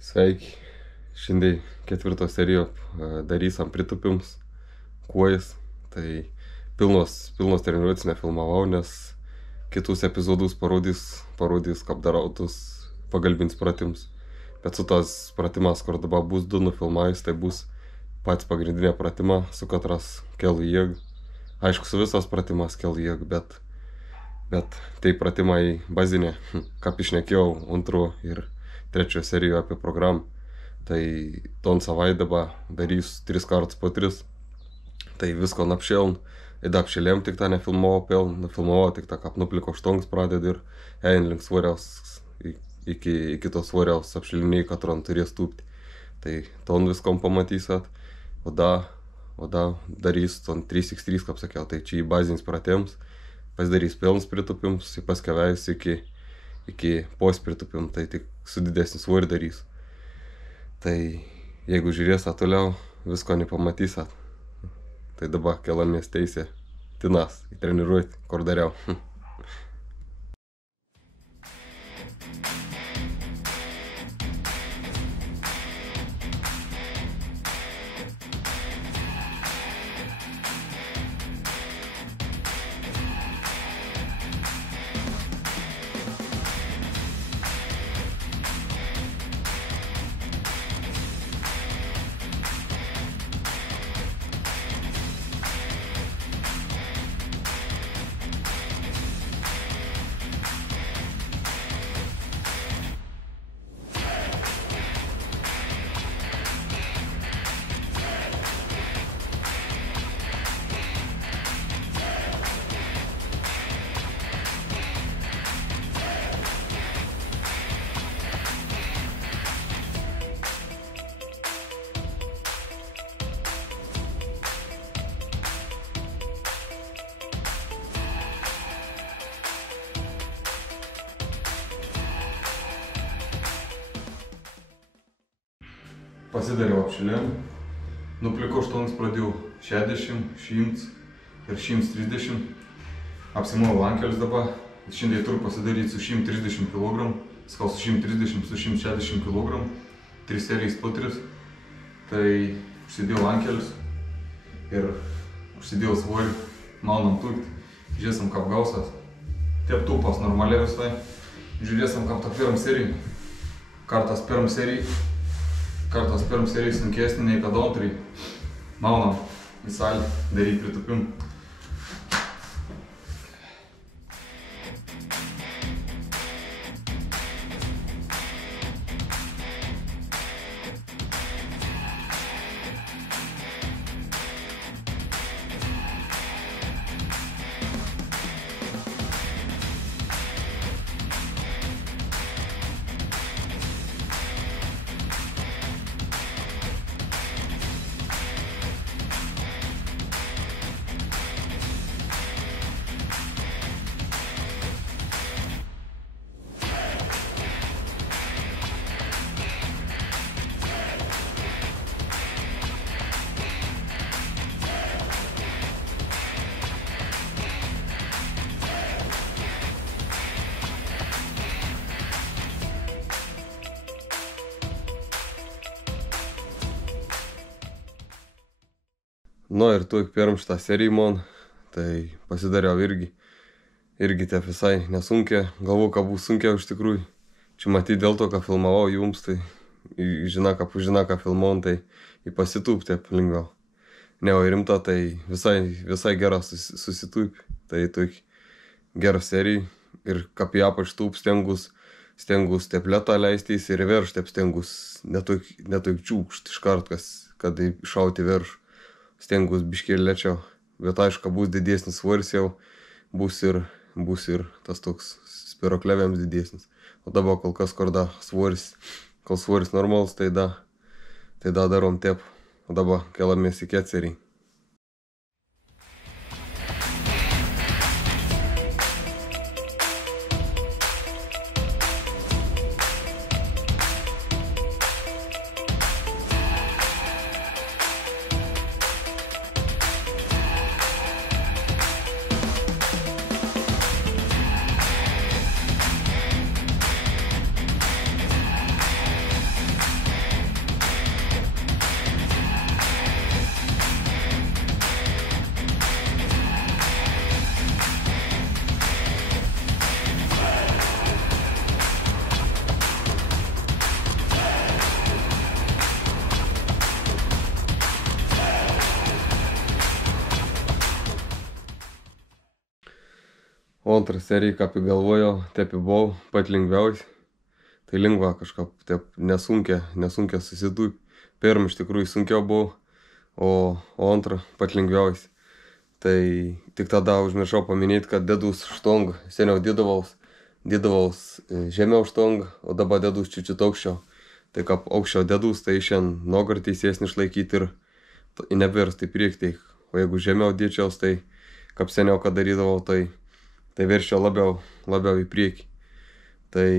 Sveiki. Šiandien ketvirto serijo darysim pritupimus, kuojas. Tai pilnos treniruotės nefilmavau, nes kitus epizodus parodys kaip darautus pagalbins pratimus. Bet su tas pratimas, kur dabar bus 2 nufilmavęs, tai bus pats pagrindinė pratima, su katras kelu jėgų. Aišku, su visas pratimas kelu jėgų, bet tai pratimai bazinė, kaip išnekėjau 2 ir 3 serijoje apie programą. Tai ton savaitę dabar darys 3 kartus po 3. Tai visko napšėln. Ir apšėlėm tik tą nefilmavau tik tą, kaip nupliko štongs pradeda ir ein link svariaus iki to svariaus apšėliniai, katron turės tūpti. Tai ton viskom pamatysit. O da darys ton 3x3, kaip sakiau, tai čia į bazinius pratimus. Pasidarys pilnus pritupimus, paskevėjus iki pospritupim, tai tik su didesnis svorį darys. Tai jeigu žiūrėsit toliau, visko nepamatysit. Tai dabar kelamės teisė tinas į treniruotę, kur dariau. Pasidariau apšilėm. Nupliko štongs pradėjau 60, 100 ir 130. Apsimoju lankelius dabar. Šiandien turiu pasidaryti su 130 kg. Skau su 130, su 160 kg. 3 serijas po 3. Tai užsidėjau lankelius ir užsidėjau svorį. Maunam tūkti. Žiūrėsim, kaip gausas. Taip tūpas normaliai visai. Žiūrėsim, kaip ta pirm serija. Kartas pirm serija sunkesnė nei kad antrai. Maunam į salį, daryti pritupimą. Nu ir tuik pirm šitą seriją man, tai pasidariau irgi te visai nesunkia. Galvoju, kad bus sunkiau iš tikrųjų. Čia matyti dėl to, ką filmavau jums, tai žina, ką filmuojam, tai į pasitūpti lengviau. Ne, o rimta, tai visai gera susitūpti. Tai tuik gera serija ir kaip į apač tūp stengus tepletą leistys ir į virš tep stengus netuik čiūkšt iš kart, kad iššauti virš. Stengus biškėlį lėčiau, bet aišku, bus didesnis svoris jau, bus ir tas toks spiroklevėms didesnis. O dabar kol kas, kol svoris normalus, tai da darom tep. O dabar kelamės į ketserį. O antrą seriją, ką pagalvojau, taip buvau pat lengviausiai. Tai lengva kažkaip, taip nesunkia susidūti. Pirmą iš tikrųjų sunkiau buvo, o antrą pat lengviausiai. Tai tik tada užmiršau paminėti, kad dedus štongą. Seniau dėdavaus žemiau štongą, o dabar dedus čiučiut aukščiau. Tai kaip aukščiau dedus, tai šiandien nogą teisėsnį išlaikyti ir neversti į priekį. O jeigu žemiau dėčiaus, tai kaip seniau ką darydavau, tai verčiau labiau į priekį. Tai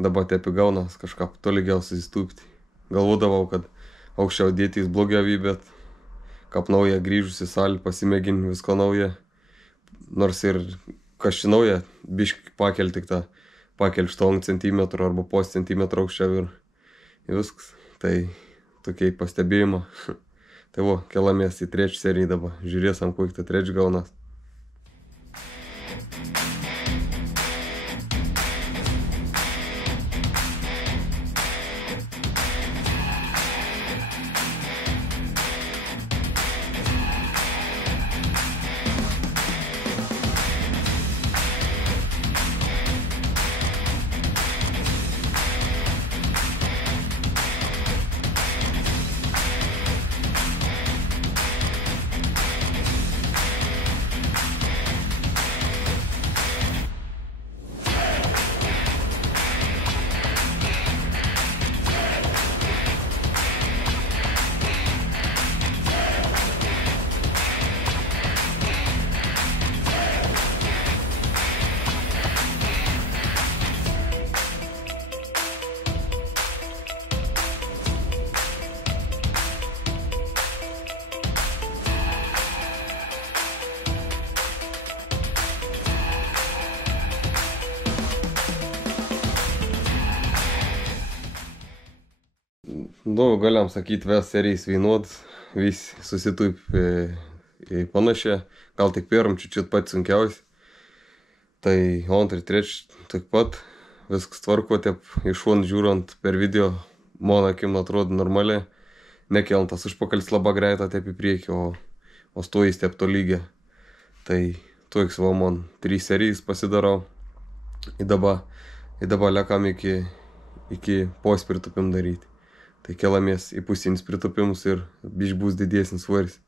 dabar taip įgaunas kažkaip tolygiau susistūpti. Galvodavau, kad aukščiau dėtis blogiau, bet kaip nauja grįžus į salį pasimėgini visko nauja. Nors ir kažkai nauja, biškai pakel tik tą, pakel 8 cm arba pos centimetrų aukščiau ir viskas. Tai tokiai pastebėjimo. Tai keliamės į trečią seriją dabar. Žiūrėsim, kokie tai trečią gaunas. Nu, galim sakyti, ves serijas vienod, visi susitūp panašiai, gal tik pirm čiut pat sunkiausiai. Tai antrą, trečią taip pat viskas tvarko, taip iš šon žiūrint per video, mano akim atrodo normaliai, nekeltas užpakalis labai greita taip į priekį, o stojais taip tolygiai. Tai toks man 3 serijas pasidarau, į dabar lekam iki pospritupim daryti. Tai keliamės į pusinis pritupimus ir biškį bus didesnis svoris.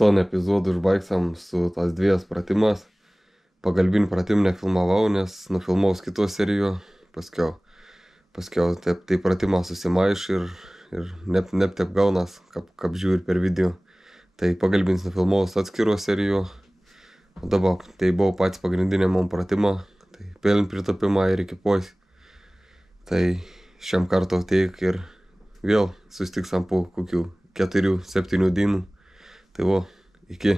Ton epizodu užbaigsim su tas 2 pratimas. Pagalbinį pratimą nefilmavau, nes nufilmavau kitos serijų. Paskiau tai pratimą susimaiš ir nep taip gaunas, kaip žiūri per video. Tai pagalbinis nufilmavus atskiros serijų. O dabar tai buvo pats pagrindinė mum pratimą. Tai peln pritapimą ir iki pois. Tai šiam kartu teik ir vėl susitiksam po kokių 4-7 dienų. Tai iki.